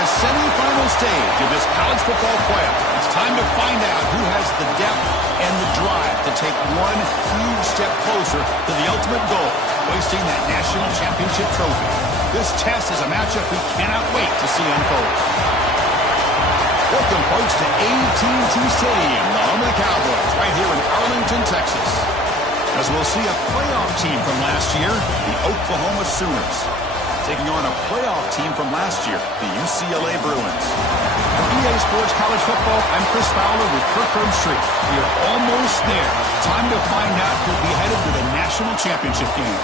the semifinal stage of this college football playoff. It's time to find out who has the depth and the drive to take one huge step closer to the ultimate goal, hoisting that national championship trophy. This test is a matchup we cannot wait to see unfold. Welcome, folks, to NCaa26 Stadium, the home of the Cowboys, right here in Arlington, Texas. As we'll see a playoff team from last year, the Oklahoma Sooners, taking on a playoff team from last year, the UCLA Bruins. For EA Sports College Football, I'm Chris Fowler with Kirk Herbstreit. We are almost there. Time to find out who'll be headed to the national championship game.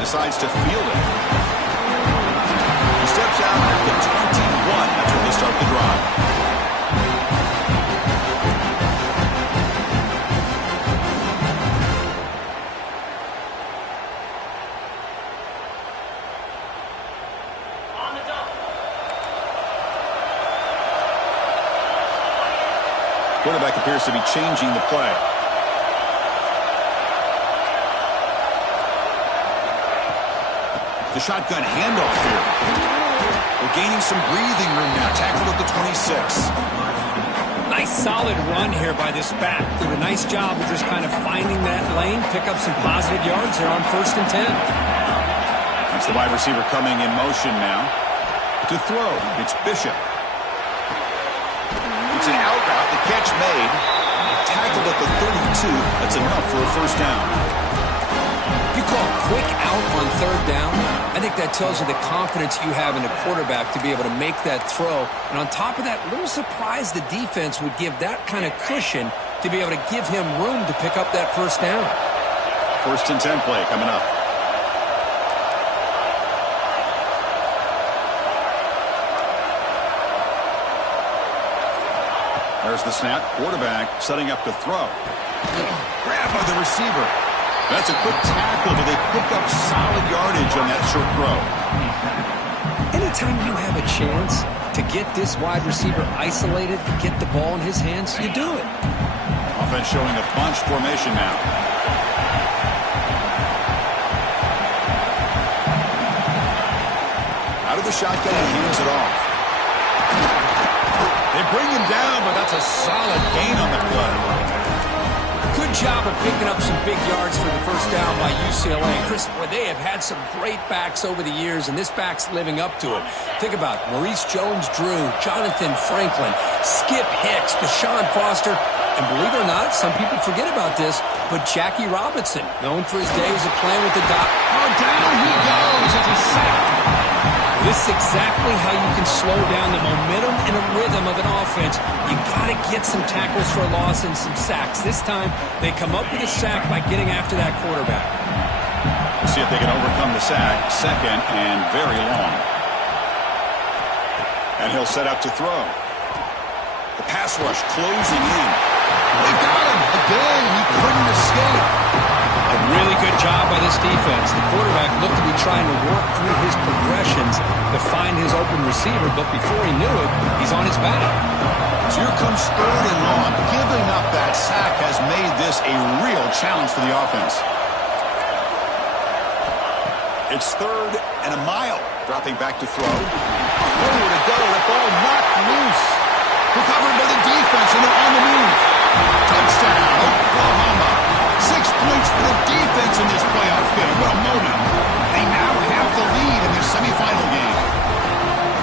Decides to field it. He steps out at the 21 after they start the drive. On the double. Quarterback appears to be changing the play. The shotgun handoff here. They're gaining some breathing room now. Tackled at the 26. Nice solid run here by this back. Did a nice job of just kind of finding that lane, pick up some positive yards there on 1st and 10. That's the wide receiver coming in motion now. To throw, it's Bishop. It's an out route. The catch made. Tackled at the 32. That's enough for a first down. You call quick out on 3rd down. I think that tells you the confidence you have in the quarterback to be able to make that throw. And on top of that, a little surprised the defense would give that kind of cushion to be able to give him room to pick up that first down. 1st and 10 play coming up. There's the snap. Quarterback setting up to throw. Grab by the receiver. That's a quick tackle, but they pick up solid yardage on that short throw. Anytime you have a chance to get this wide receiver isolated, to get the ball in his hands, you do it. Offense showing a bunch formation now. Out of the shotgun and hands it off. They bring him down, but that's a solid gain on the play. Good job of picking up some big yards for the first down by UCLA. Chris, boy, they have had some great backs over the years, and this back's living up to it. Think about Maurice Jones-Drew, Jonathan Franklin, Skip Hicks, Deshaun Foster, and believe it or not, some people forget about this, but Jackie Robinson, known for his days of playing with the dot. Oh, down he goes. It's a sack. This is exactly how you can slow down the momentum and a rhythm of an offense. You got to get some tackles for a loss and some sacks. This time, they come up with a sack by getting after that quarterback. We'll see if they can overcome the sack. 2nd and very long. And he'll set up to throw. The pass rush closing in. They've got him. Again, he couldn't escape. A really good job by this defense. The quarterback looked to be trying to work through his progressions to find his open receiver, but before he knew it, he's on his back. So here comes 3rd and long. Giving up that sack has made this a real challenge for the offense. It's 3rd and a mile. Dropping back to throw. Nowhere to go. The ball knocked loose. Recovered by the defense, and they're on the move. Touchdown, Oklahoma. 6 points for the defense in this playoff game. What a moment. They now have the lead in this semifinal game.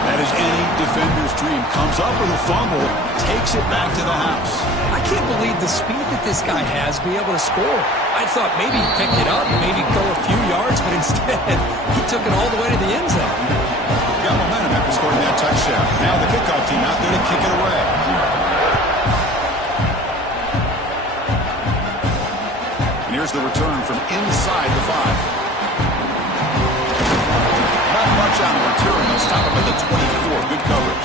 That is any defender's dream. Comes up with a fumble, takes it back to the house. I can't believe the speed that this guy has to be able to score. I thought maybe he'd pick it up, maybe go a few yards, but instead he took it all the way to the end zone. Got momentum after scoring that touchdown. Now the kickoff team out there to kick it away. Here's the return from inside the 5. Not much on the return. They'll stop him at the 24. Good coverage.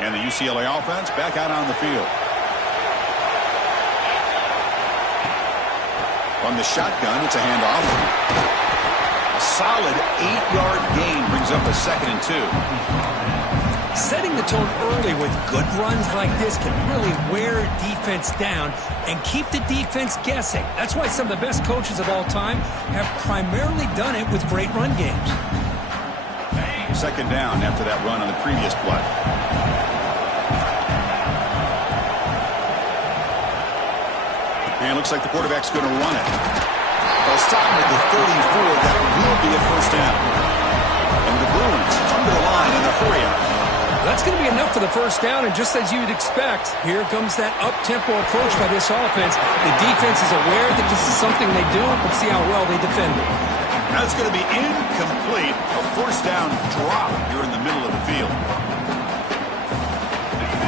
And the UCLA offense back out on the field. From the shotgun, it's a handoff. A solid 8-yard gain brings up a 2nd and 2. Setting the tone early with good runs like this can really wear defense down and keep the defense guessing. That's why some of the best coaches of all time have primarily done it with great run games. 2nd down after that run on the previous play. And it looks like the quarterback's going to run it. They'll stop him at the 34. That will be a 1st down. And the Bruins come to the line in a hurry up. That's going to be enough for the 1st down, and just as you'd expect, here comes that up-tempo approach by this offense. The defense is aware that this is something they do. Let's see how well they defend it. That's going to be incomplete. A 1st down drop here in the middle of the field.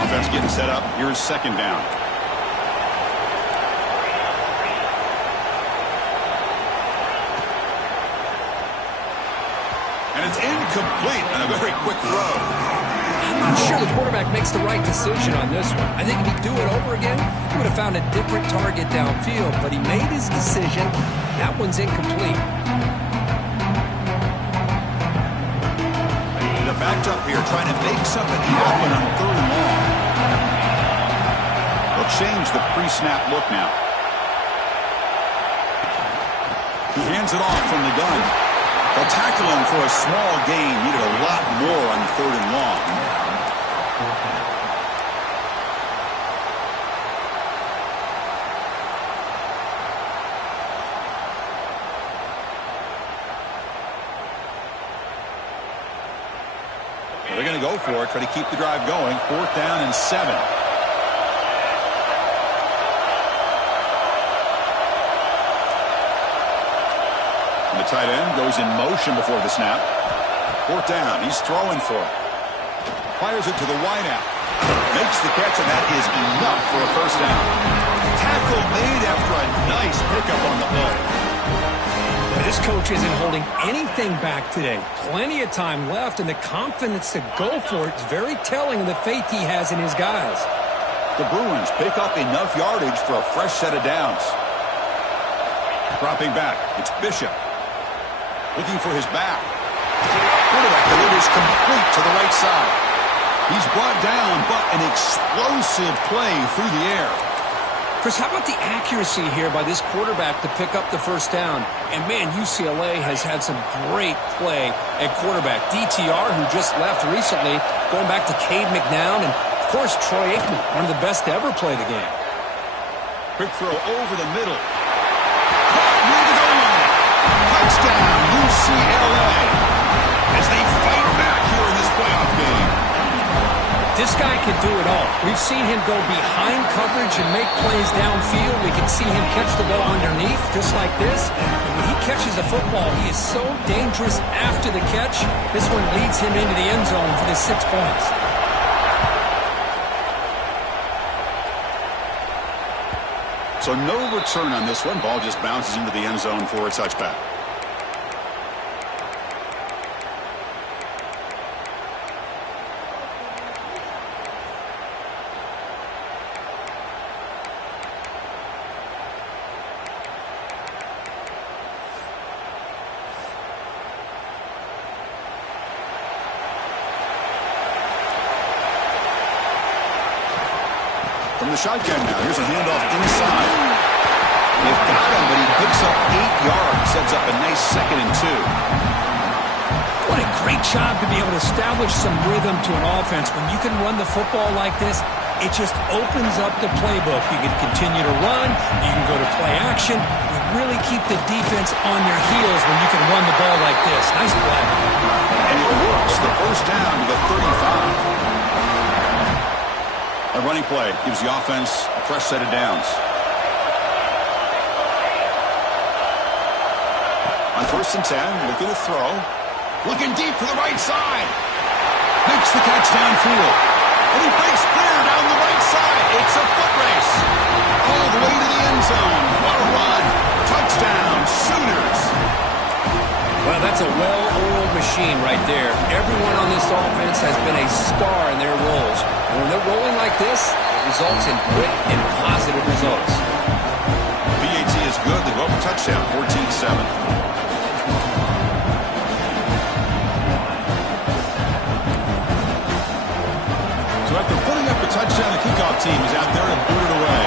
Offense getting set up. Here's 2nd down. And it's incomplete on a very quick throw. I'm not sure the quarterback makes the right decision on this one. I think if he'd do it over again, he would have found a different target downfield. But he made his decision. That one's incomplete. They're backed up here trying to make something happen on 3rd and long. They'll change the pre-snap look now. He hands it off from the gun. They'll tackle him for a small gain. Needed a lot more on 3rd and long. They're going to go for it, try to keep the drive going. 4th down and 7. The tight end goes in motion before the snap. 4th down. He's throwing for it. Fires it to the wideout. Makes the catch, and that is enough for a 1st down. Tackle made after a nice pickup on the play. This coach isn't holding anything back today. Plenty of time left, and the confidence to go for it is very telling of the faith he has in his guys. The Bruins pick up enough yardage for a fresh set of downs. Dropping back, it's Bishop. Looking for his back. Quarterback delivers complete to the right side. He's brought down, but an explosive play through the air. Chris, how about the accuracy here by this quarterback to pick up the 1st down? And, man, UCLA has had some great play at quarterback. DTR, who just left recently, going back to Cade McNown, and, of course, Troy Aikman, one of the best to ever play the game. Quick throw over the middle. Near the goal line. Touchdown, UCLA, as they fight back here in this playoff game. This guy can do it all. We've seen him go behind coverage and make plays downfield. We can see him catch the ball underneath, just like this. And when he catches a football, he is so dangerous after the catch. This one leads him into the end zone for the 6 points. So no return on this one. Ball just bounces into the end zone for a touchback. From the shotgun now, here's a handoff inside. They've got him, but he picks up 8 yards, sets up a nice 2nd and 2. What a great job to be able to establish some rhythm to an offense. When you can run the football like this, it just opens up the playbook. You can continue to run, you can go to play action. You really keep the defense on your heels when you can run the ball like this. Nice play. And it works. The 1st down to the 35. A running play gives the offense a fresh set of downs. On 1st and 10, looking to throw. Looking deep to the right side. Makes the catch downfield. And he breaks clear down the right side. It's a foot race. All the way to the end zone. What a run. Touchdown, Sooners. Well, that's a well-oiled machine right there. Everyone on this offense has been a star in their roles. And when they're rolling like this, it results in quick and positive results. BAT is good. They go for touchdown, 14-7. So after putting up a touchdown, the kickoff team is out there to boot it away.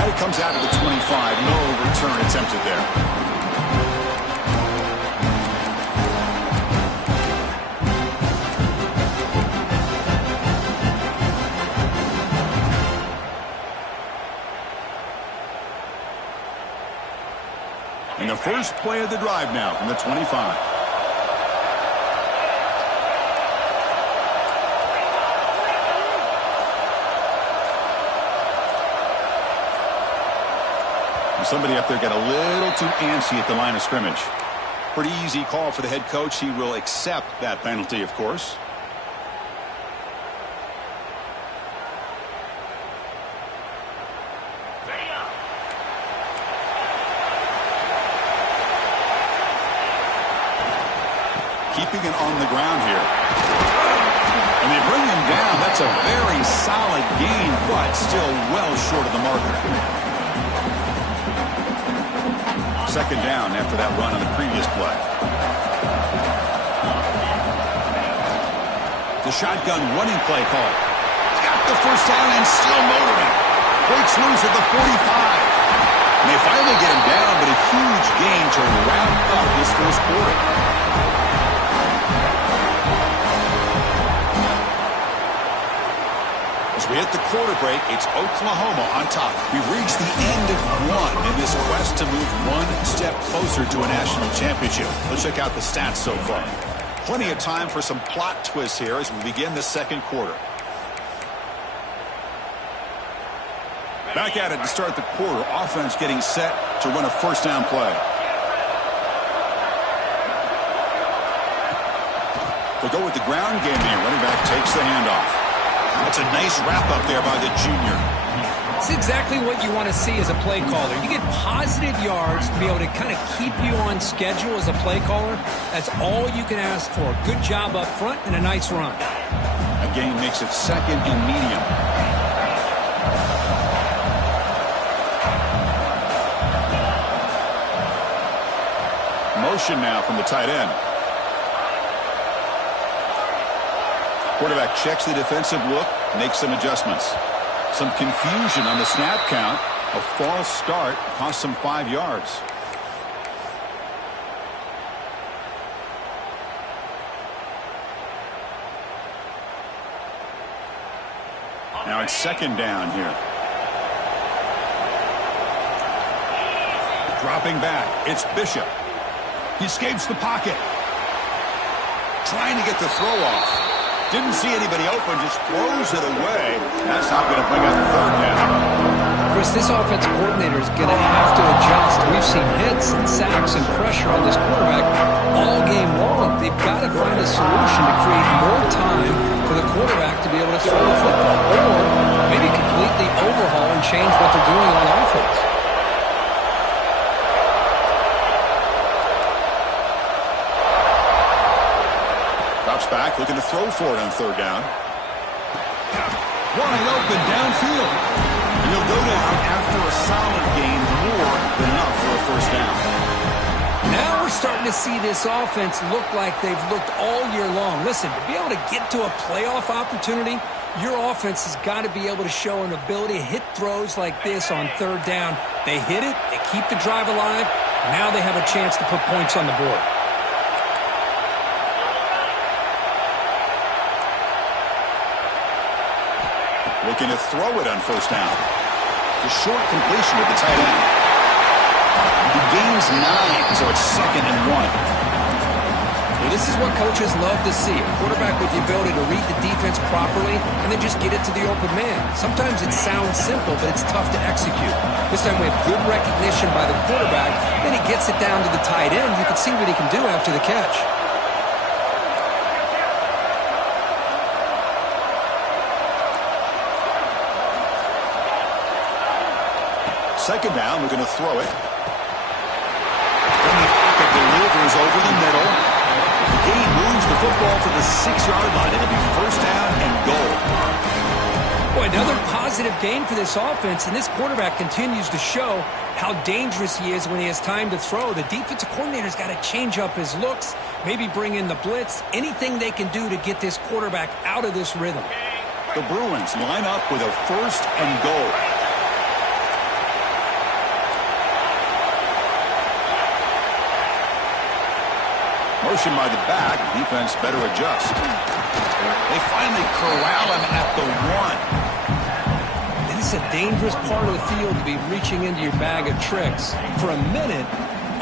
And it comes out to the 25. No return attempted there. And the first play of the drive now from the 25. Somebody up there got a little too antsy at the line of scrimmage. Pretty easy call for the head coach. He will accept that penalty, of course. Keeping it on the ground here. And they bring him down. That's a very solid gain, but still well short of the marker. Second down after that run on the previous play. The shotgun running play call. Got the first down and still motoring. Breaks loose at the 45. And they finally get him down, but a huge gain to wrap up this first quarter. We hit the quarter break. It's Oklahoma on top. We've reached the end of one in this quest to move one step closer to a national championship. Let's check out the stats so far. Plenty of time for some plot twists here as we begin the second quarter. Back at it to start the quarter. Offense getting set to run a first down play. They'll go with the ground game here. Running back takes the handoff. That's a nice wrap-up there by the junior. It's exactly what you want to see as a play caller. You get positive yards to be able to kind of keep you on schedule as a play caller. That's all you can ask for. Good job up front and a nice run. A gain makes it second and medium. Motion now from the tight end. Quarterback checks the defensive look, makes some adjustments. Some confusion on the snap count. A false start cost them 5 yards. Now it's second down here. Dropping back, it's Bishop. He escapes the pocket. Trying to get the throw off. Didn't see anybody open, just throws it away. That's not going to bring up third down. Chris, this offensive coordinator is going to have to adjust. We've seen hits and sacks and pressure on this quarterback all game long. They've got to find a solution to create more time for the quarterback to be able to throw the football. Or maybe completely overhaul and change what they're doing on offense. Back, looking to throw for it on third down. Wide open downfield. And he'll go down after a solid gain, more than enough for a first down. Now we're starting to see this offense look like they've looked all year long. Listen, to be able to get to a playoff opportunity, your offense has got to be able to show an ability to hit throws like this on third down. They hit it, they keep the drive alive, now they have a chance to put points on the board. Looking to throw it on first down. The short completion with the tight end. He gains 9, so it's second and 1. Well, this is what coaches love to see. A quarterback with the ability to read the defense properly and then just get it to the open man. Sometimes it sounds simple, but it's tough to execute. This time we have good recognition by the quarterback. Then he gets it down to the tight end. You can see what he can do after the catch. Second down, we're going to throw it. Then the pocket delivers over the middle. The gain moves the football to the 6-yard line. It'll be first down and goal. Boy, another positive gain for this offense, and this quarterback continues to show how dangerous he is when he has time to throw. The defensive coordinator's got to change up his looks, maybe bring in the blitz, anything they can do to get this quarterback out of this rhythm. The Bruins line up with a first and goal. Motion by the back. Defense better adjust. They finally corral him at the 1. This is a dangerous part of the field to be reaching into your bag of tricks. For a minute,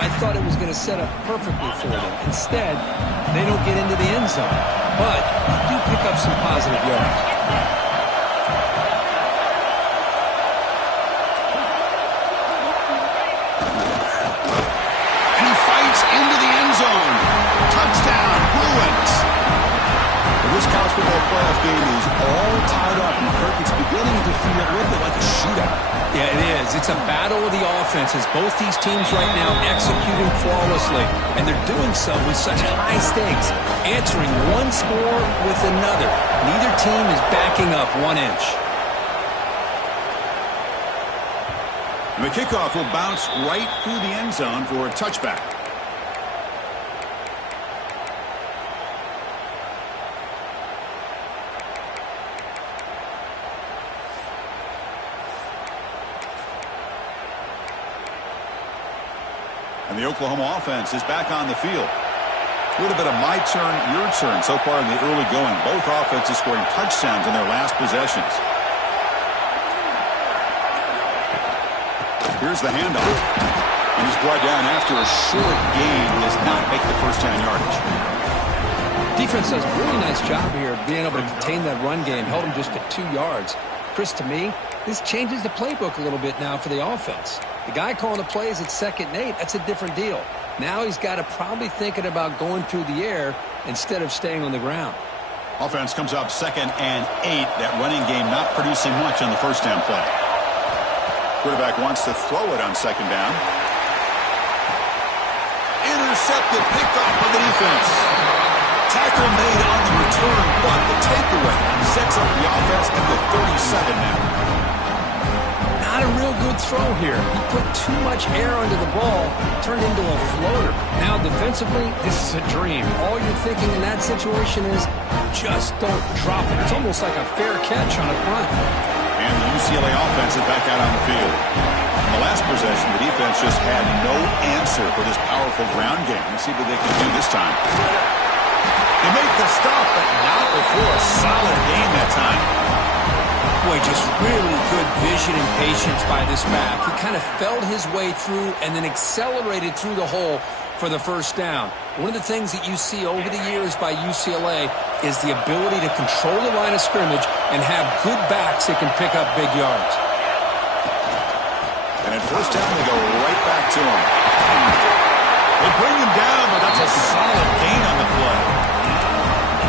I thought it was going to set up perfectly for them. Instead, they don't get into the end zone. But they do pick up some positive yards. Touchdown, Bruins! This college football playoff game is all tied up, and Kirk, it's beginning to feel a little bit like a shootout. Yeah, it is. It's a battle of the offenses. Both these teams right now executing flawlessly, and they're doing so with such high stakes, answering one score with another. Neither team is backing up 1 inch. And the kickoff will bounce right through the end zone for a touchback. And the Oklahoma offense is back on the field. A little bit of my turn, your turn so far in the early going. Both offenses scoring touchdowns in their last possessions. Here's the handoff. And he's brought down after a short gain. He does not make the first down yardage. Defense does a really nice job here of being able to contain that run game. Held him just at 2 yards. Chris, to me, this changes the playbook a little bit now for the offense. The guy calling the plays at 2nd and 8, that's a different deal. Now he's got to probably thinking about going through the air instead of staying on the ground. Offense comes up 2nd and 8. That running game not producing much on the first down play. Quarterback wants to throw it on 2nd down. Intercepted, picked off by the defense. Tackle made on the return, but the takeaway sets up the offense at the 37 now. Not a real good throw here. He put too much air under the ball, turned into a floater. Now defensively, this is a dream. All you're thinking in that situation is just don't drop it. It's almost like a fair catch on a punt. And the UCLA offense is back out on the field. In the last possession, the defense just had no answer for this powerful ground game. Let's see what they can do this time. They make the stop, but not before a solid gain that time. Boy, just really good vision and patience by this back. He kind of felt his way through and then accelerated through the hole for the first down. One of the things that you see over the years by UCLA is the ability to control the line of scrimmage and have good backs that can pick up big yards. And at first down, they go right back to him. They bring him down, but that's a solid gain on the play.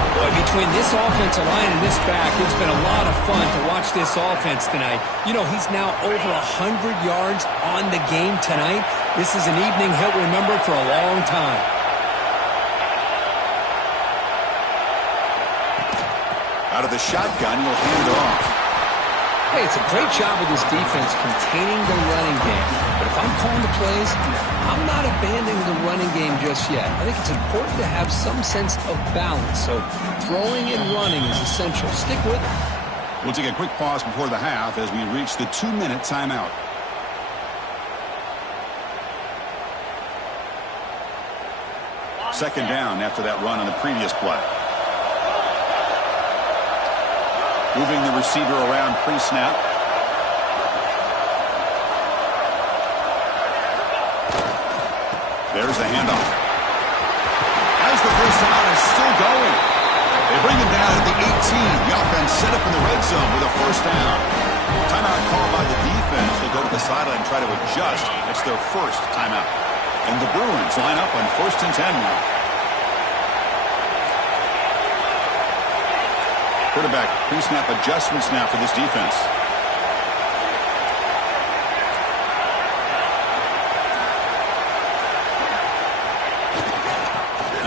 Boy, between this offensive line and this back, it's been a lot of fun to watch this offense tonight. You know, he's now over 100 yards on the game tonight. This is an evening he'll remember for a long time. Out of the shotgun, he'll hand it off. Hey, it's a great job with this defense containing the running game. But if I'm calling the plays, I'm not abandoning the running game just yet. I think it's important to have some sense of balance. So throwing and running is essential. Stick with it. We'll take a quick pause before the half as we reach the 2-minute timeout. Second down after that run on the previous play. Moving the receiver around pre-snap. There's the handoff. As the first down is still going. They bring him down at the 18. The offense set up in the red zone with a first down. Timeout called by the defense. They go to the sideline and try to adjust. It's their first timeout. And the Bruins line up on 1st and 10 now. Quarterback pre-snap adjustments now for this defense.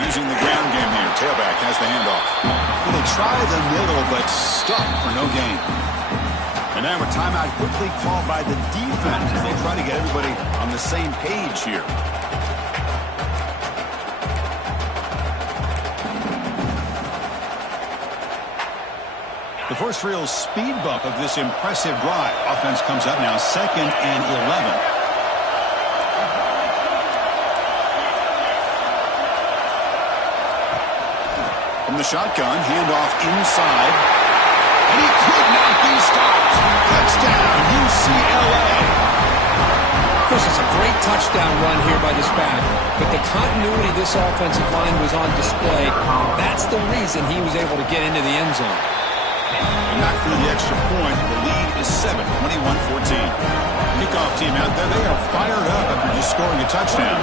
Using the ground game here. Tailback has the handoff. Well, they try the middle, but stuck for no gain. And now a timeout quickly called by the defense as they try to get everybody on the same page here. The first real speed bump of this impressive drive. Offense comes up now 2nd and 11. From the shotgun, handoff inside. And he could not be stopped. Touchdown, UCLA. Of course, it's a great touchdown run here by this back, but the continuity of this offensive line was on display. That's the reason he was able to get into the end zone. And not through the extra point. The lead is 7, 21-14. Kickoff team out there. They are fired up after just scoring a touchdown.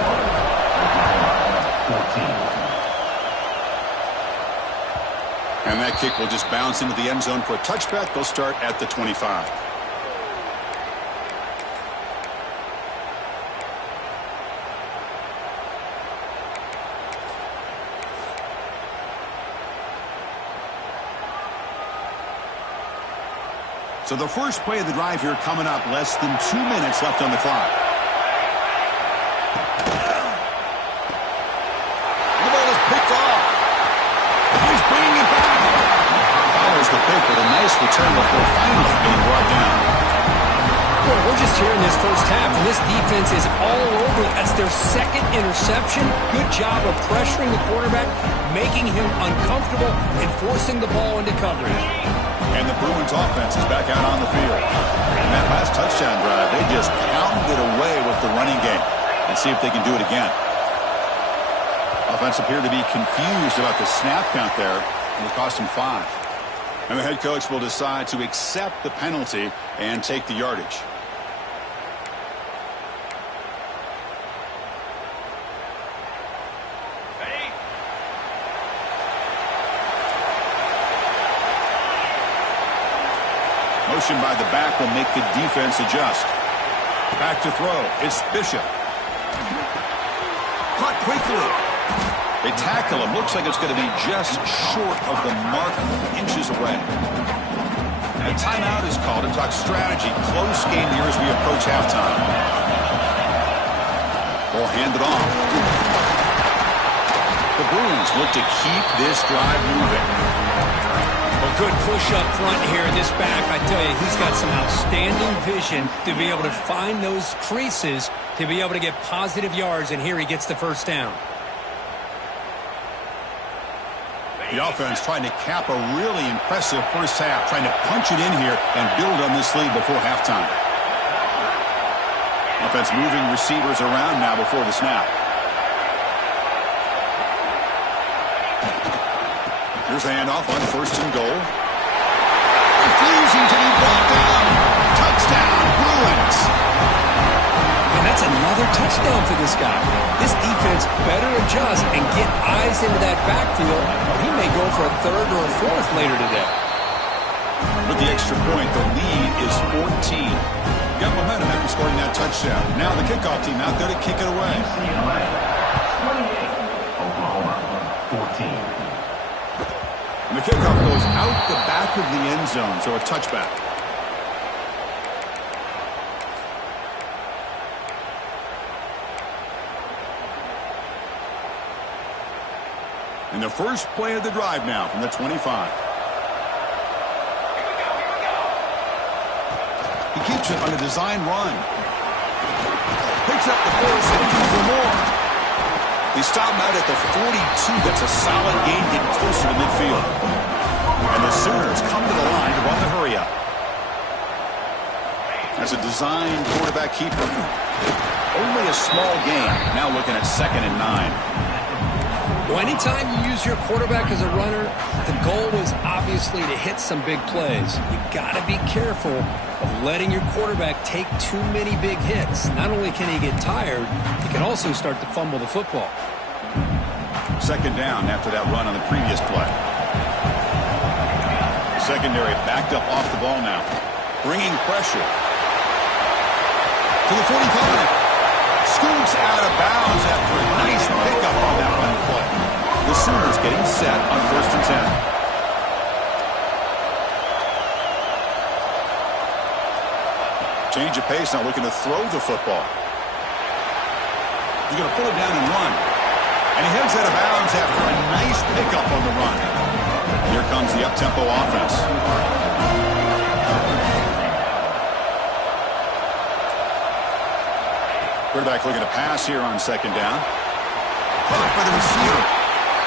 14. And that kick will just bounce into the end zone for a touchback. They'll start at the 25. So the first play of the drive here coming up, less than 2 minutes left on the clock. The ball is picked off. He's bringing it back. Follows the pick with a nice return before finally being brought down. Well, we're just here in this first half, and this defense is all over. That's their second interception. Good job of pressuring the quarterback, making him uncomfortable, and forcing the ball into coverage. And the Bruins offense is back out on the field. In that last touchdown drive, they just pounded away with the running game. And see if they can do it again. Offense appeared to be confused about the snap count there, and it cost him 5. And the head coach will decide to accept the penalty and take the yardage. Motion by the back will make the defense adjust. Back to throw. It's Bishop. Caught quickly. They tackle him. Looks like it's going to be just short of the mark, inches away. And a timeout is called to talk strategy. Close game here as we approach halftime. Ball handed off. The Bruins look to keep this drive moving. Well, good push up front here. This back, I tell you, he's got some outstanding vision to be able to find those creases to be able to get positive yards, and here he gets the first down. The offense trying to cap a really impressive first half, trying to punch it in here and build on this lead before halftime. Offense moving receivers around now before the snap. Here's a handoff on 1st and goal. Refusing to be brought down. Touchdown, Bruins. And that's another touchdown for this guy. This defense better adjust and get eyes into that backfield, or he may go for a 3rd or a 4th later today. With the extra point, the lead is 14. Got momentum after scoring that touchdown. Now the kickoff team out there to kick it away. 28, Oklahoma, 14. And the kickoff goes out the back of the end zone, so a touchback. And the first play of the drive now from the 25. He keeps it on a design run. Picks up the force and for more. They stop him out at the 42. That's a solid gain, getting closer to midfield. And the Sooners come to the line to run the hurry up. That's a designed quarterback keeper. Only a small gain. Now looking at 2nd and 9. Well, anytime you use your quarterback as a runner, the goal is obviously to hit some big plays. You got to be careful of letting your quarterback take too many big hits. Not only can he get tired, he can also start to fumble the football. Second down after that run on the previous play. Secondary backed up off the ball now. Bringing pressure. To the 45. Scoots out of bounds after a nice pickup on that run play. The Sooners getting set on 1st and 10. Change of pace now, looking to throw the football. He's going to pull it down and run. And he heads out of bounds after a nice pickup on the run. Here comes the up-tempo offense. Quarterback looking to pass here on 2nd down. Caught by the receiver.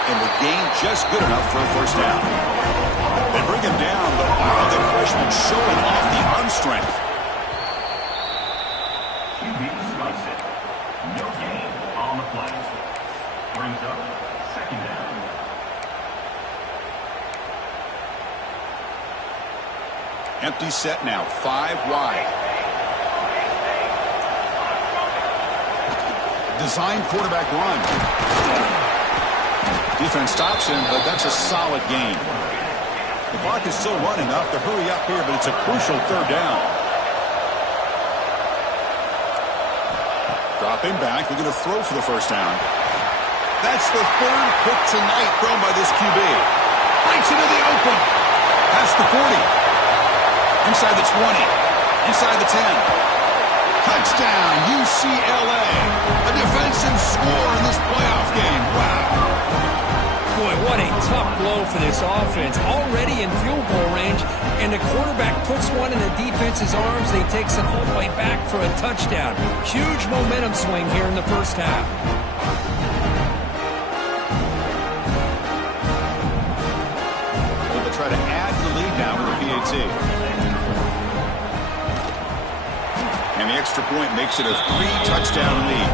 And the gain just good enough for a 1st down. They bring him down, but wow, the freshman showing off the arm strength. QB slice it. No gain on the play. Brings up 2nd down. Empty set now, 5 wide. Designed quarterback run. Defense stops him, but that's a solid gain. The clock is still running enough to hurry up here, but it's a crucial 3rd down. Dropping back, looking to throw for the 1st down. That's the 3rd pick tonight thrown by this QB. Breaks into the open. Past the 40. Inside the 20. Inside the 10. Touchdown, UCLA. A defensive score in this playoff game. Wow. Boy, what a tough blow for this offense. Already in field goal range, and the quarterback puts one in the defense's arms. He takes it all the way back for a touchdown. Huge momentum swing here in the 1st half. They'll try to add to the lead now with a PAT. And the extra point makes it a 3-touchdown lead.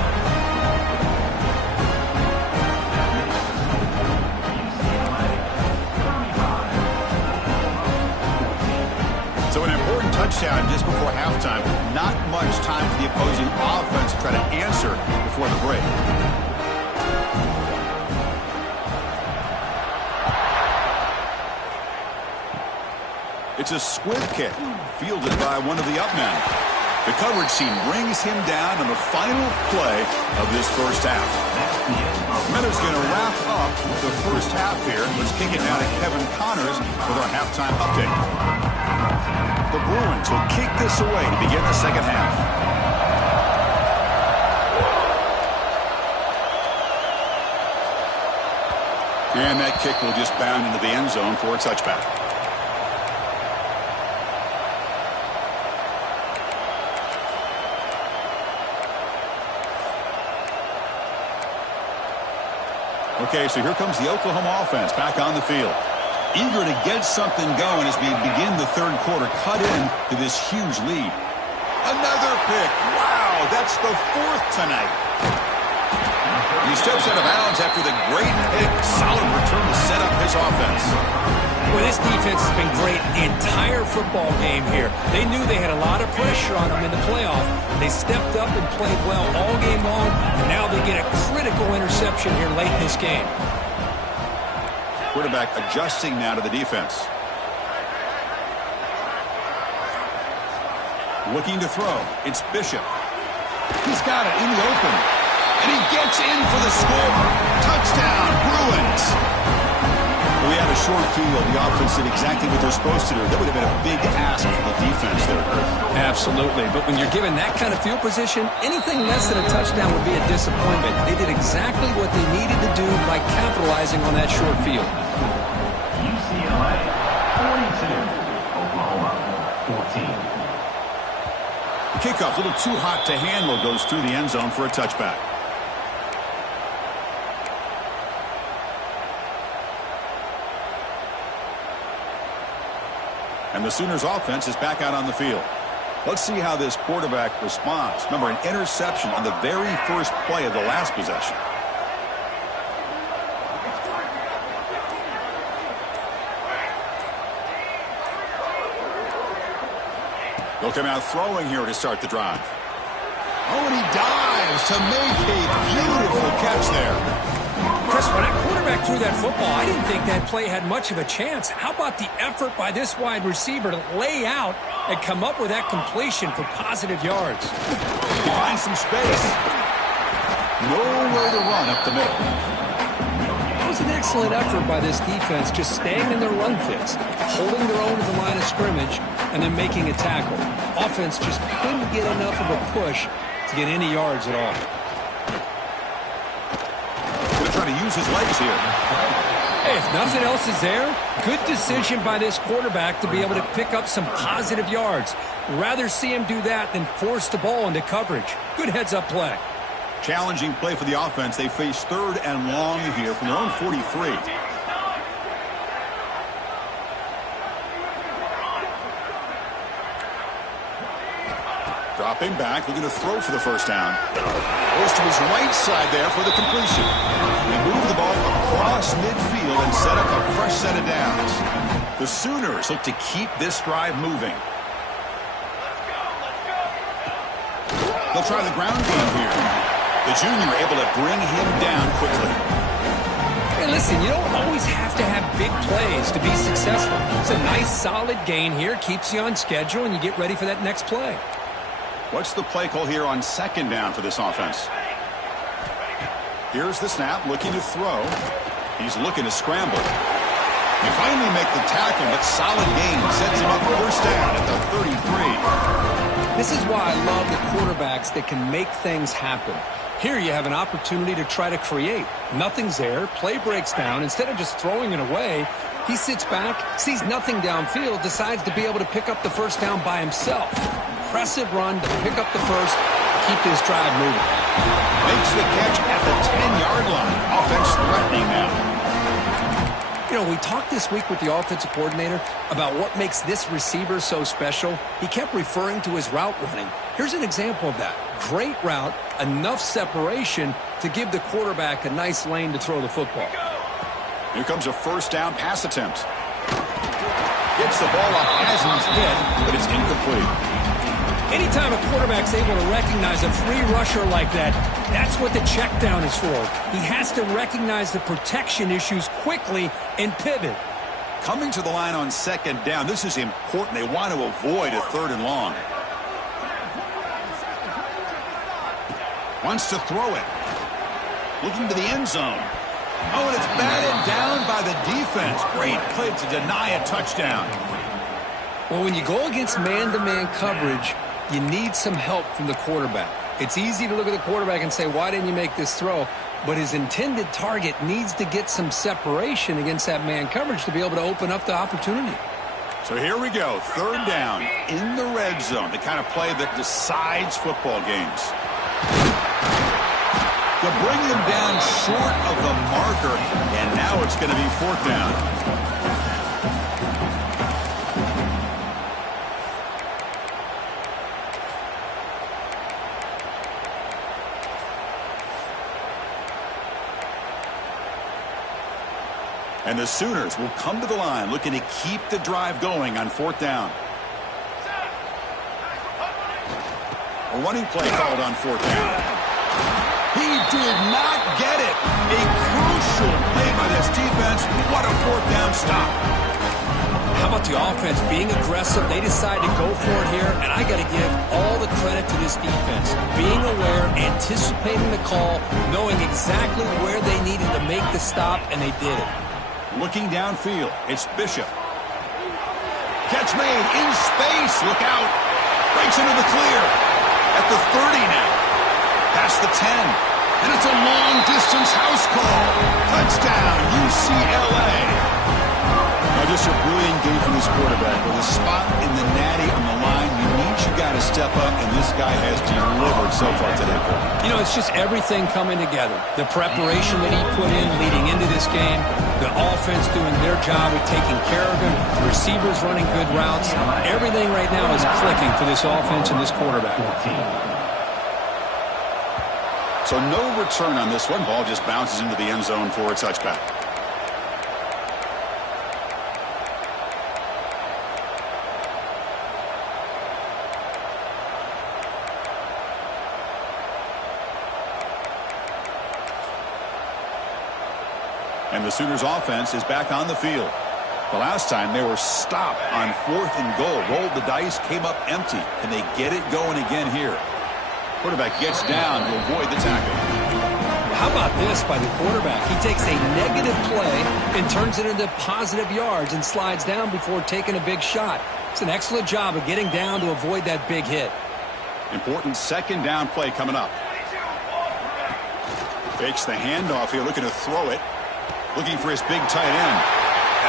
So an important touchdown just before halftime. Not much time for the opposing offense to try to answer before the break. It's a squib kick, fielded by one of the up men. The coverage team brings him down on the final play of this 1st half. Miller's going to wrap up the 1st half here. Let's kick it now to Kevin Connors with our halftime update. The Bruins will kick this away to begin the 2nd half. And that kick will just bound into the end zone for a touchback. Okay, so here comes the Oklahoma offense back on the field. Eager to get something going as we begin the 3rd quarter. Cut in to this huge lead. Another pick. Wow, that's the 4th tonight. He steps out of bounds after the great pick. Solid return to set up his offense. Well, this defense has been great the entire football game here. They knew they had a lot of pressure on them in the playoff. They stepped up and played well all game long, and now they get a critical interception here late in this game. Quarterback adjusting now to the defense. Looking to throw. It's Bishop. He's got it in the open. And he gets in for the score. Touchdown, Bruins. We had a short field. The offense did exactly what they're supposed to do. That would have been a big ask for the defense there, Kurt. Absolutely. But when you're given that kind of field position, anything less than a touchdown would be a disappointment. They did exactly what they needed to do by capitalizing on that short field. UCLA 42, Oklahoma 14. The kickoff, a little too hot to handle, goes through the end zone for a touchback. And the Sooners offense is back out on the field. Let's see how this quarterback responds. Remember, an interception on the very first play of the last possession. They'll come out throwing here to start the drive. Oh, and he dives to make a beautiful catch there. Chris, when that quarterback threw that football, I didn't think that play had much of a chance. How about the effort by this wide receiver to lay out and come up with that completion for positive yards? He finds some space. Nowhere to run up the middle. That was an excellent effort by this defense, just staying in their run fits, holding their own at the line of scrimmage, and then making a tackle. Offense just couldn't get enough of a push to get any yards at all. Going to try to use his legs here. Hey, if nothing else is there, good decision by this quarterback to be able to pick up some positive yards. Rather see him do that than force the ball into coverage. Good heads-up play. Challenging play for the offense. They face 3rd and long here from their own 43. Dropping back, looking to throw for the first down. Goes to his right side there for the completion. They move the ball across midfield and set up a fresh set of downs. The Sooners look to keep this drive moving. They'll try the ground game here. The junior able to bring him down quickly. Hey, listen, you don't always have to have big plays to be successful. It's a nice, solid gain here. Keeps you on schedule, and you get ready for that next play. What's the play call here on 2nd down for this offense? Here's the snap, looking to throw. He's looking to scramble. They finally make the tackle, but solid gain sets him up first down at the 33. This is why I love the quarterbacks that can make things happen. Here you have an opportunity to try to create. Nothing's there. Play breaks down. Instead of just throwing it away, he sits back, sees nothing downfield, decides to be able to pick up the first down by himself. Impressive run to pick up the first, keep this drive moving. Makes the catch at the 10-yard line. Offense threatening now. You know, we talked this week with the offensive coordinator about what makes this receiver so special. He kept referring to his route running. Here's an example of that. Great route, enough separation to give the quarterback a nice lane to throw the football. Here comes a first down pass attempt. Gets the ball up as he's hit, but it's incomplete. Anytime a quarterback's able to recognize a free rusher like that, that's what the check down is for. He has to recognize the protection issues quickly and pivot. Coming to the line on 2nd down, this is important. They want to avoid a 3rd and long. Wants to throw it. Looking to the end zone. Oh, and it's batted down by the defense. Great play to deny a touchdown. Well, when you go against man-to-man coverage, you need some help from the quarterback. It's easy to look at the quarterback and say, why didn't you make this throw? But his intended target needs to get some separation against that man coverage to be able to open up the opportunity. So here we go, 3rd down in the red zone, the kind of play that decides football games. To bring him down short of the marker, and now it's going to be 4th down. And the Sooners will come to the line looking to keep the drive going on 4th down. A running play called on 4th down. He did not get it. A crucial play by this defense. What a 4th down stop. How about the offense being aggressive? They decide to go for it here, and I got to give all the credit to this defense. Being aware, anticipating the call, knowing exactly where they needed to make the stop, and they did it. Looking downfield, it's Bishop. Catch made in space. Look out. Breaks into the clear. At the 30 now. Past the 10. And it's a long-distance house call. Touchdown, UCLA. Now, just a brilliant game from this quarterback. With a spot in the natty on the line, you got to step up, and this guy has delivered so far today. You know, it's just everything coming together. The preparation that he put in leading into this game, the offense doing their job of taking care of him, receivers running good routes. Everything right now is clicking for this offense and this quarterback. So no return on this one. Ball just bounces into the end zone for a touchback. And the Sooners offense is back on the field. The last time they were stopped on 4th and goal. Rolled the dice, came up empty. Can they get it going again here? Quarterback gets down to avoid the tackle. How about this by the quarterback? He takes a negative play and turns it into positive yards and slides down before taking a big shot. It's an excellent job of getting down to avoid that big hit. Important 2nd down play coming up. Fakes the handoff here, looking to throw it. Looking for his big tight end.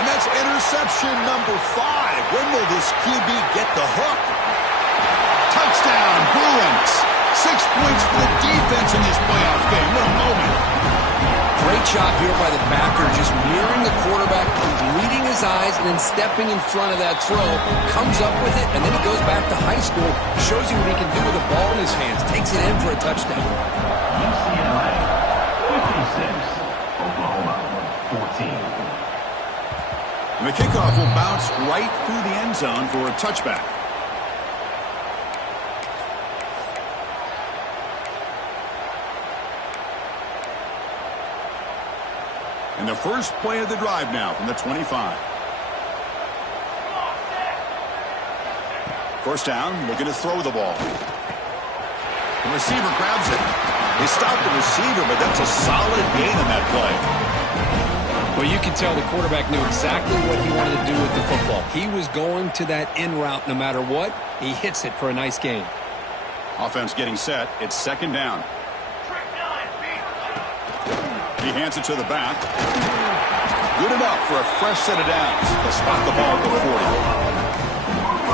And that's interception number 5. When will this QB get the hook? Touchdown, Bruins. 6 points for the defense in this playoff game. What a moment. Great job here by the backer, just mirroring the quarterback, reading his eyes, and then stepping in front of that throw. Comes up with it, and then he goes back to high school. Shows you what he can do with a ball in his hands. Takes it in for a touchdown. NCaa 56, Oklahoma 14. And the kickoff will bounce right through the end zone for a touchback. And the first play of the drive now from the 25. First down, looking to throw the ball. The receiver grabs it. They stop the receiver, but that's a solid gain on that play. Well, you can tell the quarterback knew exactly what he wanted to do with the football. He was going to that in route no matter what. He hits it for a nice gain. Offense getting set. It's 2nd down. He hands it to the back. Good enough for a fresh set of downs. They'll spot the ball at the 40.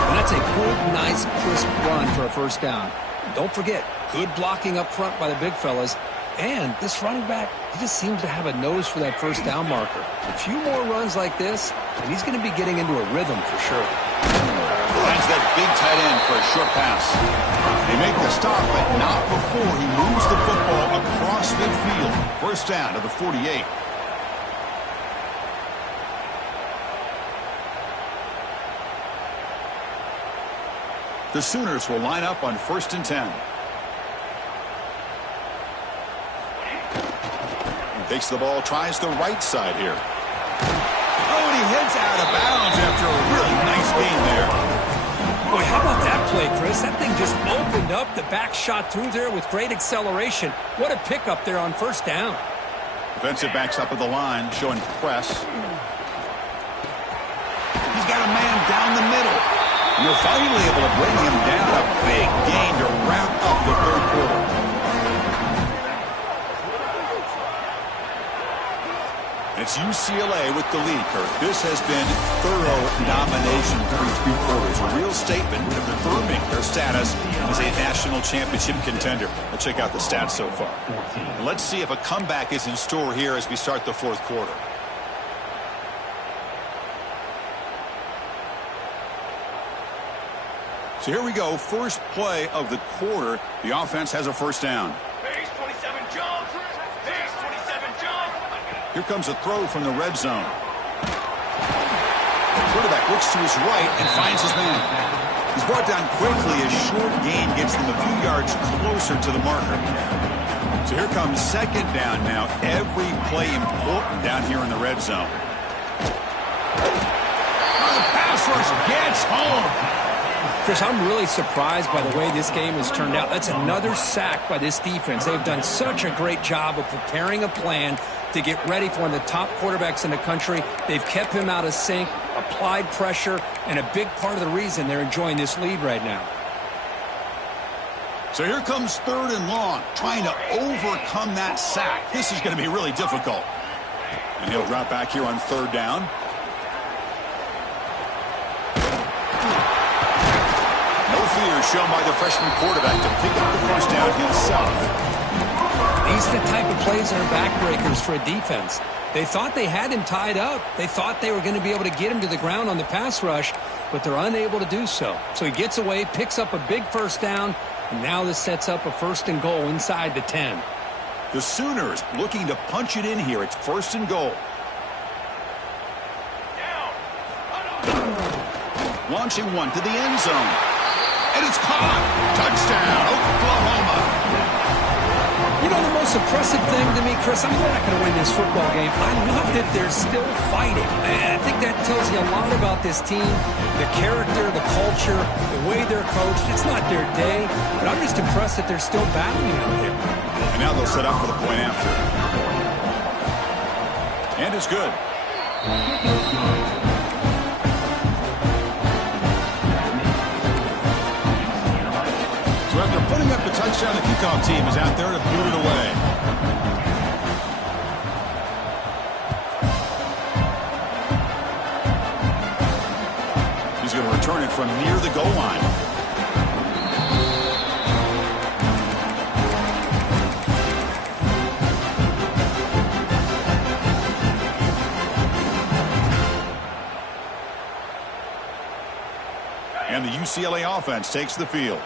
And that's a good, nice, crisp run for a first down. Don't forget, good blocking up front by the big fellas. And this running back, he just seems to have a nose for that first down marker. A few more runs like this, and he's going to be getting into a rhythm for sure. Finds that big tight end for a short pass. They make the stop, but not before he moves the football across midfield. First down to the 48. The Sooners will line up on 1st and 10. He takes the ball, tries the right side here. Oh, and he heads out of bounds after a really nice gain there. Boy, how about that play, Chris? That thing just opened up. The back shot through there with great acceleration. What a pickup there on first down. Defensive backs up at the line, showing press. He's got a man down the middle. And they're finally able to bring him down. A big gain to wrap up the 3rd quarter. It's UCLA with the lead, Kurt. This has been thorough domination through 3 quarters. A real statement of affirming their status as a national championship contender. Let's check out the stats so far. And let's see if a comeback is in store here as we start the 4th quarter. So here we go. First play of the quarter. The offense has a first down. Base 27 jump. Base 27 jump. Here comes a throw from the red zone. The quarterback looks to his right and finds his man. He's brought down quickly. A short gain gets them a few yards closer to the marker. So here comes 2nd down now. Every play important down here in the red zone. Oh, the pass rush gets home. Chris, I'm really surprised by the way this game has turned out. That's another sack by this defense. They've done such a great job of preparing a plan to get ready for one of the top quarterbacks in the country. They've kept him out of sync, applied pressure, and a big part of the reason they're enjoying this lead right now. So here comes 3rd and long, trying to overcome that sack. This is going to be really difficult. And he'll drop back here on 3rd down. Fear shown by the freshman quarterback to pick up the first down himself. These are the type of plays that are backbreakers for a defense. They thought they had him tied up. They thought they were going to be able to get him to the ground on the pass rush, but they're unable to do so. So he gets away, picks up a big first down, and now this sets up a 1st and goal inside the 10. The Sooners looking to punch it in here. It's 1st and goal. Launching one to the end zone. And it's caught. Touchdown, Oklahoma. You know, the most most impressive thing to me, Chris, I mean, they're not going to win this football game. I love that they're still fighting. And I think that tells you a lot about this team, the character, the culture, the way they're coached. It's not their day, but I'm just impressed that they're still battling out there. And now they'll set up for the point after. And it's good. So after putting up the touchdown, the kickoff team is out there to boot it away. He's going to return it from near the goal line. And the UCLA offense takes the field.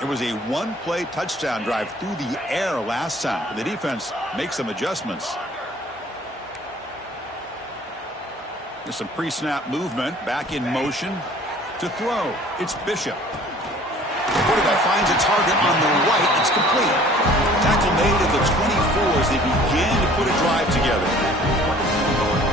It was a one-play touchdown drive through the air last time. The defense makes some adjustments. There's some pre-snap movement. Back in motion to throw. It's Bishop. The quarterback finds a target on the right. It's complete. Tackle made at the 24 as they begin to put a drive together.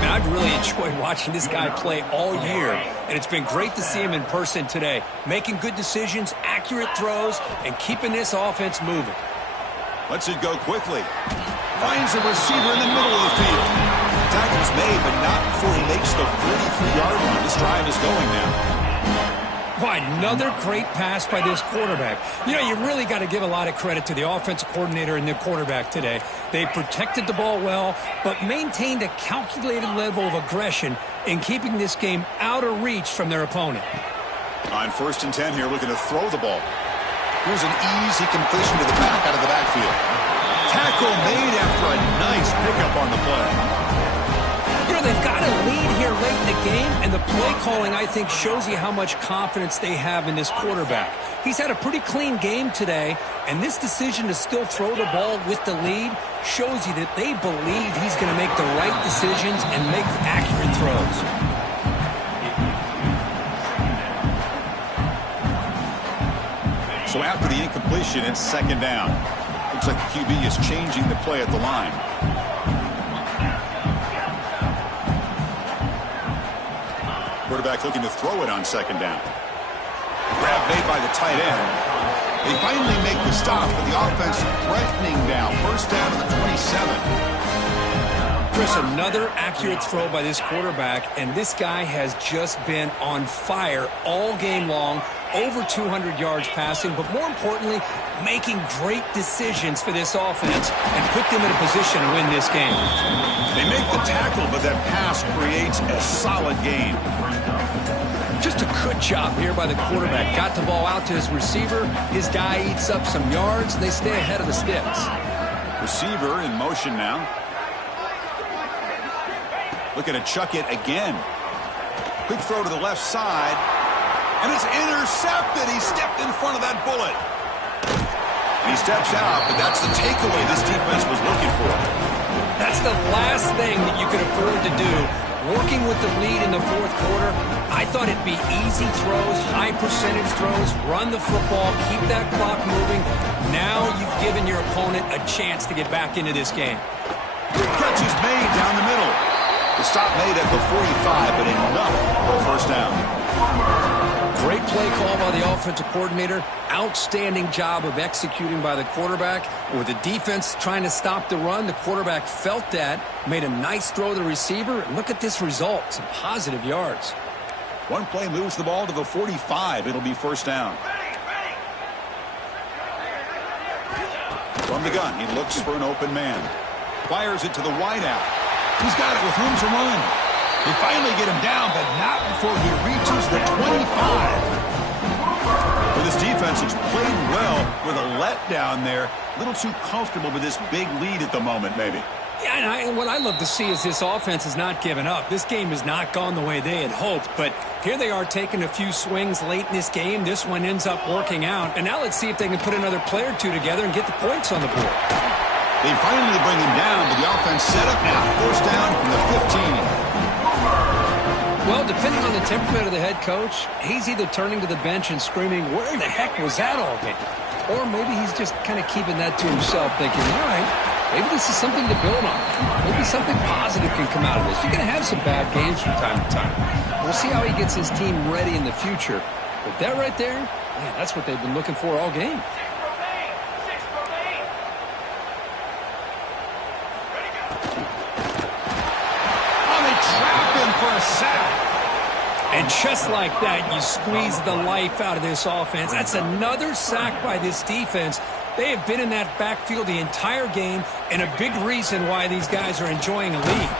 Man, I've really enjoyed watching this guy play all year, and it's been great to see him in person today, making good decisions, accurate throws, and keeping this offense moving. Lets it go quickly. Finds a receiver in the middle of the field. Tackle's made, but not before he makes the 43-yard line. This drive is going now. Why, another great pass by this quarterback. You know, you really got to give a lot of credit to the offensive coordinator and the quarterback today. They protected the ball well, but maintained a calculated level of aggression in keeping this game out of reach from their opponent. On 1st and 10 here, looking to throw the ball. Here's an easy completion to the back out of the backfield. Tackle made after a nice pickup on the play. You know, they've got a lead here late in the game, and the play calling, I think, shows you how much confidence they have in this quarterback. He's had a pretty clean game today, and this decision to still throw the ball with the lead shows you that they believe he's going to make the right decisions and make accurate throws. So after the incompletion, it's 2nd down. Looks like the QB is changing the play at the line. Quarterback looking to throw it on 2nd down. Grab made by the tight end. They finally make the stop, but the offense threatening down. 1st down to the 27. Chris, another accurate throw by this quarterback, and this guy has just been on fire all game long. Over 200 yards passing, but more importantly, making great decisions for this offense and put them in a position to win this game. They make the tackle, but that pass creates a solid gain. Just a good job here by the quarterback. Got the ball out to his receiver. His guy eats up some yards, and they stay ahead of the sticks. Receiver in motion now. Looking to chuck it again. Quick throw to the left side. And it's intercepted. He stepped in front of that bullet. And he steps out, but that's the takeaway this defense was looking for. That's the last thing that you could afford to do. Working with the lead in the 4th quarter, I thought it'd be easy throws, high percentage throws, run the football, keep that clock moving. Now you've given your opponent a chance to get back into this game. Catch is made down the middle. The stop made at the 45, but enough for a 1st down. Great play call by the offensive coordinator. Outstanding job of executing by the quarterback. With the defense trying to stop the run, the quarterback felt that, made a nice throw to the receiver. And look at this result, some positive yards. One play moves the ball to the 45. It'll be 1st down. From the gun, he looks for an open man. Fires it to the wideout. He's got it with room to run. They finally get him down, but not before he reaches the 25. For this defense, it's played well with a letdown there. A little too comfortable with this big lead at the moment, maybe. Yeah, and what I love to see is this offense has not given up. This game has not gone the way they had hoped, but here they are taking a few swings late in this game. This one ends up working out, and now let's see if they can put another play or two together and get the points on the board. They finally bring him down, but the offense set up now. 1st down from the 15. Well, depending on the temperament of the head coach, he's either turning to the bench and screaming, where the heck was that all game? Or maybe he's just kind of keeping that to himself, thinking, all right, Maybe this is something to build on. Maybe something positive can come out of this. You're going to have some bad games from time to time. We'll see how he gets his team ready in the future. But that right there, man, that's what they've been looking for all game. Oh, they trap him for a sack. And just like that, you squeeze the life out of this offense. That's another sack by this defense. They have been in that backfield the entire game, and a big reason why these guys are enjoying a lead.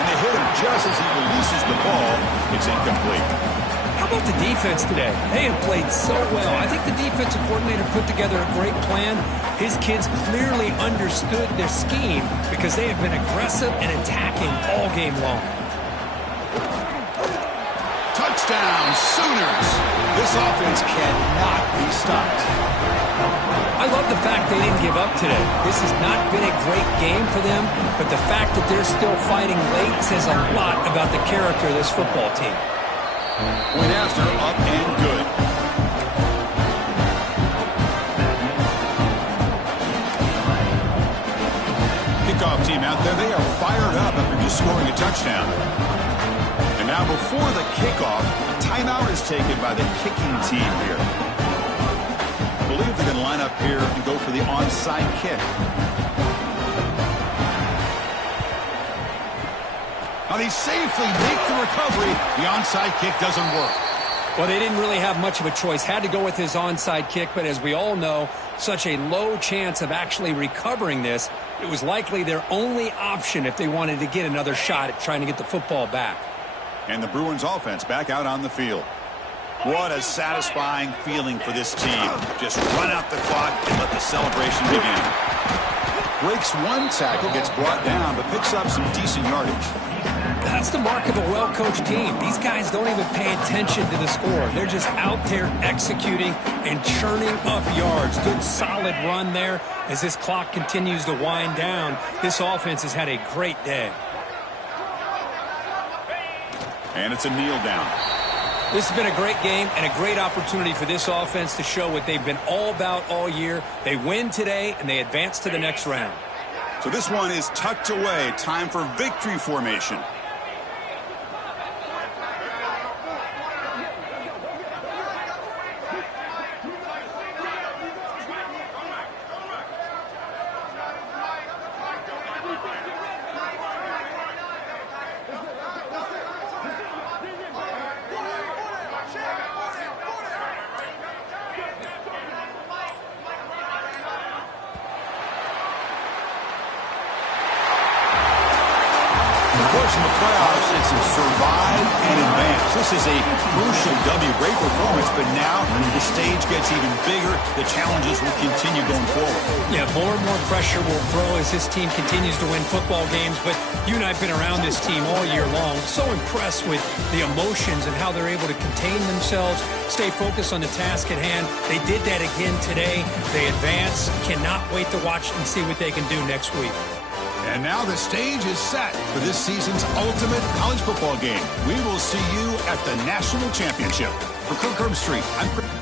And they hit him just as he releases the ball. It's incomplete. How about the defense today? They have played so well. I think the defensive coordinator put together a great plan. His kids clearly understood their scheme because they have been aggressive and attacking all game long. Touchdown, Sooners. This offense cannot be stopped. I love the fact they didn't give up today. This has not been a great game for them, but the fact that they're still fighting late says a lot about the character of this football team. Point after, up and good. Kickoff team out there, they are fired up after just scoring a touchdown. And now before the kickoff, a timeout is taken by the kicking team here. I believe they're going to line up here and go for the onside kick. Now they safely make the recovery. The onside kick doesn't work. Well, they didn't really have much of a choice. Had to go with his onside kick, but as we all know, such a low chance of actually recovering this. It was likely their only option if they wanted to get another shot at trying to get the football back. And the Bruins offense back out on the field. What a satisfying feeling for this team. Just run out the clock and let the celebration begin. Breaks one tackle, gets brought down, but picks up some decent yardage. That's the mark of a well-coached team. These guys don't even pay attention to the score. They're just out there executing and churning up yards. Good solid run there. As this clock continues to wind down, this offense has had a great day. And it's a kneel down. This has been a great game and a great opportunity for this offense to show what they've been all about all year. They win today, and they advance to the next round. So this one is tucked away. Time for victory formation. In the playoffs, it's a survive and advance. This is a crucial W. Great performance, but now the stage gets even bigger. The challenges will continue going forward. Yeah, more and more pressure will grow as this team continues to win football games, but you and I have been around this team all year long. So impressed with the emotions and how they're able to contain themselves, stay focused on the task at hand. They did that again today. They advance. Cannot wait to watch and see what they can do next week. And now the stage is set for this season's ultimate college football game. We will see you at the National Championship. For Kirk Herbstreit, I'm Chris.